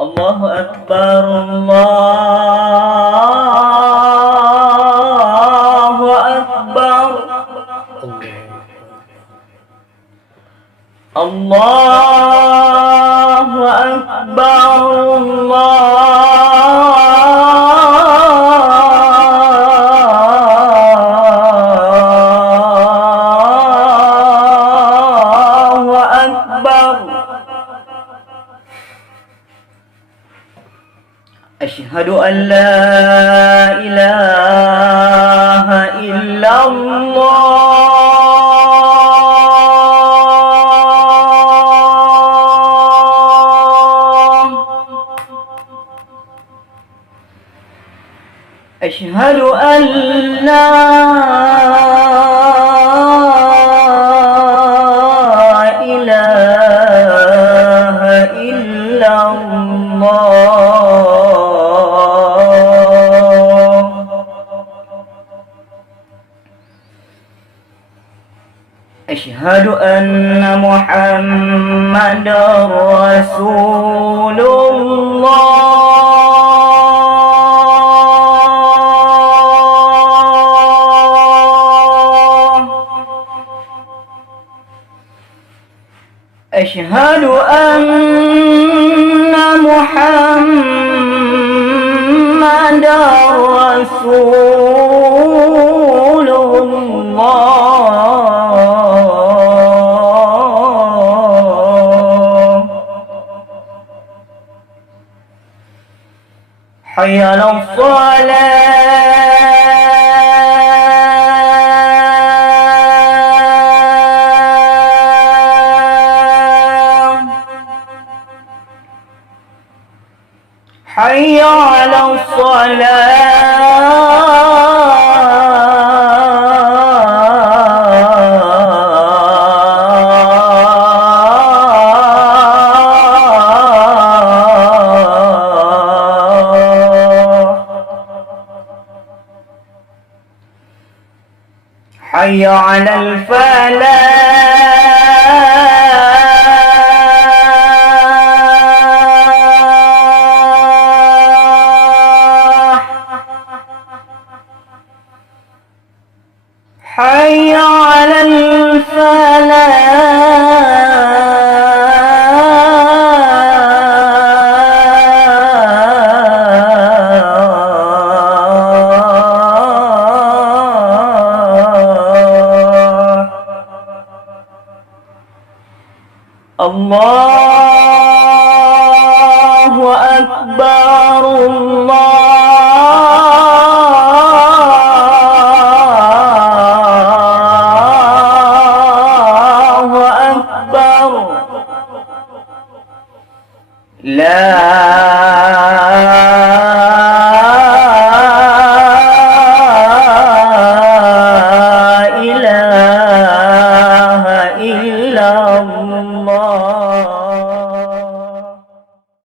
Allahu Akbar, Allahu Akbar, Allahu Akbar, Allahu Akbar. Asyhadu an la ilaha illallah. Asyhadu an la ilaha illallah. Asyhadu anna Muhammadar Rasulullah. Asyhadu anna Muhammadar Rasulullah. Hayya 'alas salah. Hayya 'alas salah. Hayya 'alal falah. Hayya 'alal falah. Allahu Akbar, Allahu Akbar. La